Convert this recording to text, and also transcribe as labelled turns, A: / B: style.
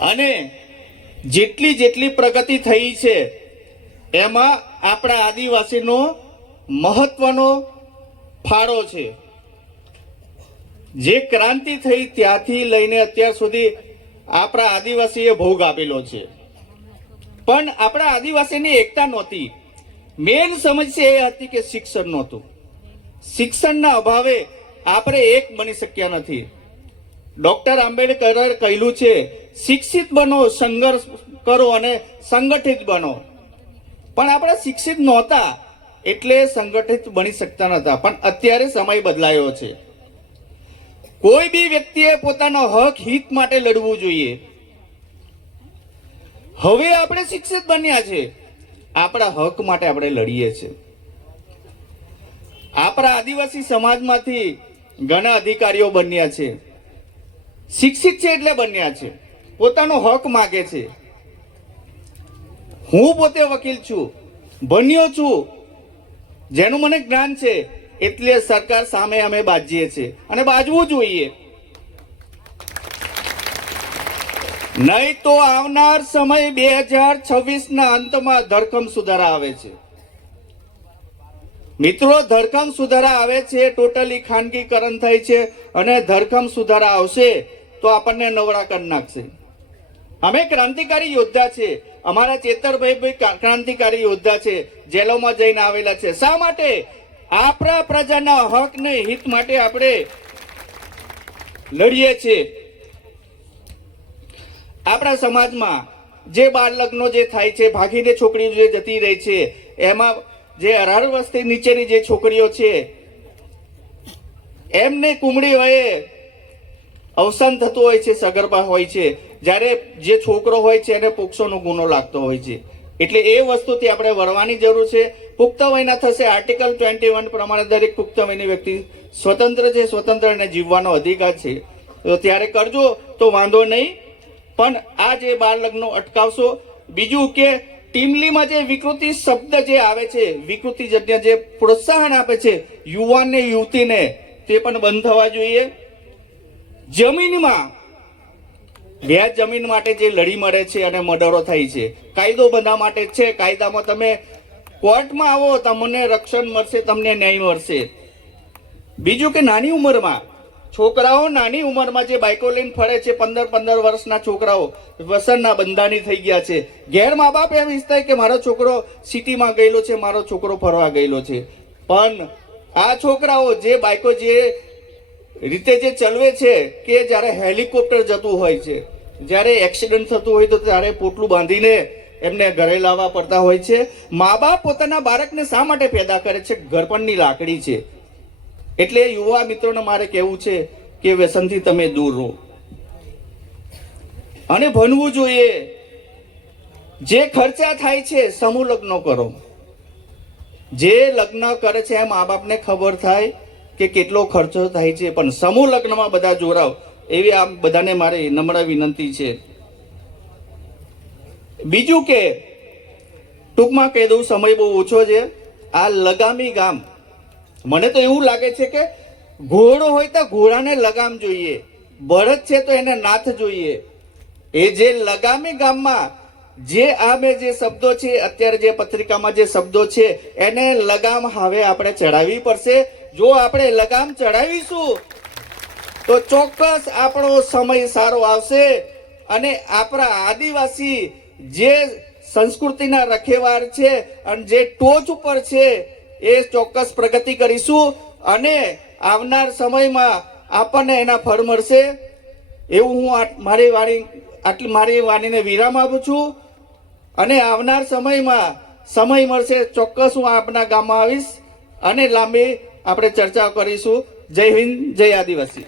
A: અને જેટલી જેટલી પ્રગતિ થઈ છે, એમાં આપણા આદિવાસીનો મહત્વનો ફાળો છે. જે ક્રાંતિ થઈ ત્યાંથી લઈને અત્યાર સુધી આપણા આદિવાસીએ ભોગ આપેલો છે. પણ આપણા આદિવાસીની એકતા નહોતી. મેન સમસ્યા એ હતી કે શિક્ષણ નહોતું. શિક્ષણના અભાવે આપણે એક બની શક્યા નથી. ડોક્ટર આંબેડકરે કહેલું છે શિક્ષિત બનો, સંઘર્ષ કરો અને સંગઠિત બનો. પણ આપણે શિક્ષિત નહોતા એટલે સંગઠિત બની શકતા નહોતા. પણ અત્યારે સમય બદલાયો છે. કોઈ બી વ્યક્તિએ પોતાનો હક હિત માટે લડવું જોઈએ. હવે આપણે શિક્ષિત બન્યા છે. આપણા હક માટે આપણે લડીએ છીએ આપણા આદિવાસી સમાજમાંથી ઘણા અધિકારીઓ બન્યા છે. શિક્ષિત છે એટલે બન્યા છે. પોતાનો હક માગે છે. હું પોતે વકીલ છું, બન્યો છું, જેનું મને જ્ઞાન છે, એટલે સરકાર સામે અમે બાજીએ છીએ અને બાજવું જોઈએ. નહીં તો આવનાર સમય બે હજાર છવ્વીસ ના અંતમાં ધરખમ સુધારા આવે છે. મિત્રો, ધરખમ સુધારા આવે છે, ટોટલી ખાનગીકરણ થાય છે અને ધરખમ સુધારા આવશે તો આપણને નવરા કરી નાખશે. અમે ક્રાંતિકારી યોદ્ધા છે અમારા ચેતરભાઈ ભાઈ ક્રાંતિકારી યોદ્ધા છે. જેલોમાં જઈને આવેલા છે. શા માટે? આપણા પ્રજાના હક ને હિત માટે આપણે લડીએ છીએ. આપણા સમાજમાં જે બાળ લગ્નો જે થાય છે, ભાગીને છોકરીઓ જે જતી રહી છે, એમાં જે અઢાર વર્ષથી નીચેની જે છોકરીઓ છે, એમને કુમળી વયે અવસાન થતું હોય છે, સગર્ભા હોય છે. જ્યારે જે છોકરો હોય છે એને પોક્સોનો ગુનો લાગતો હોય છે. એટલે એ વસ્તુથી આપણે વળવાની જરૂર છે. પુખ્ત વયના થશે. આર્ટિકલ ટ્વેન્ટી વન પ્રમાણે દરેક પુખ્ત વયની વ્યક્તિ સ્વતંત્ર છે, સ્વતંત્ર એને જીવવાનો અધિકાર છે. તો ત્યારે કરજો, તો વાંધો નહીં. પણ આ જે બાળ લગ્નો અટકાવશો, બીજું કે ટીમલીમાં જે વિકૃતિ શબ્દ જે આવે છે, વિકૃતિ જન્ય જે પ્રોત્સાહન આપે છે, યુવાનને, યુવતીને, તે પણ બંધ થવા જોઈએ. જમીનમાં વ્યાજ જમીન માટે જે લડી મળે છે અને મર્ડરો થાય છે, કાયદો બધા માટે છે. કાયદામાં તમે કોર્ટમાં આવો, તમને રક્ષણ મળશે, તમને ન્યાય મળશે. બીજું કે નાની ઉંમરમાં, છોકરાઓ નાની ઉંમરમાં જે બાઇકો લઈને ફરે છે, પંદર પંદર વર્ષના છોકરાઓ વસનના બંધાની થઈ ગયા છે. ઘેર મા બાપ એમ ઈચ્છતા કે મારો છોકરો સિટીમાં ગયેલો છે, મારો છોકરો ફરવા ગયેલો છે. પણ આ છોકરાઓ, જે બાઇકો જે રીતે જે ચલવે છે કે જ્યારે હેલિકોપ્ટર જતું હોય છે, જ્યારે એક્સિડન્ટ થતું હોય તો ત્યારે પોટલું બાંધીને એમને ઘરે લાવવા પડતા હોય છે. મા બાપ પોતાના બાળકને શા માટે પેદા કરે છે? ઘરપણની લાકડી છે. એટલે યુવા મિત્રોને મારે કહેવું છે કે વ્યસનથી તમે દૂર રહો. અને ભણવું જોઈએ. જે ખર્ચા થાય છે, સમૂહ લગ્ન કરો. જે લગ્ન કરે છે, એ મા બાપને ખબર થાય. કે કેટલો ખર્ચો થાય છે, પણ સમૂહ લગ્નમાં બધા જોડાવ એવી આ બધાને મારી નમ્ર વિનંતી છે. બીજું કે, ટૂંકમાં કહી દઉં, સમય બહુ ઓછો છે. આ લગામી ગામ. મને તો એવું લાગે છે કે ઘોડો હોય તો ઘોડાને લગામ જોઈએ. બળદ છે તો એને નાથ જોઈએ. એ જે લગામી ગામમાં જે આ બે જે શબ્દો છે, અત્યારે જે પત્રિકામાં જે શબ્દો છે, એને લગામ હવે આપણે ચડાવવી પડશે. જો આપણે લગામ ચડાવીશું તો ચોક્કસ આપણો સમય સારો આવશે અને આપણા આદિવાસી જે સંસ્કૃતિના રખેવાર છે અને જે ટોચ ઉપર છે, એ ચોક્કસ પ્રગતિ કરીશું અને આવનાર સમયમાં આપણને એના ફળ મળશે. એવું હું મારી વાણી, આટલી મારી વાણીને વિરામ આપું છું. અને આવનાર સમયમાં સમય મળશે ચોક્કસ હું આપના ગામમાં આવીશ અને લાંબી આપણે ચર્ચા કરીશું. જય હિન્દ જય આદિવાસી.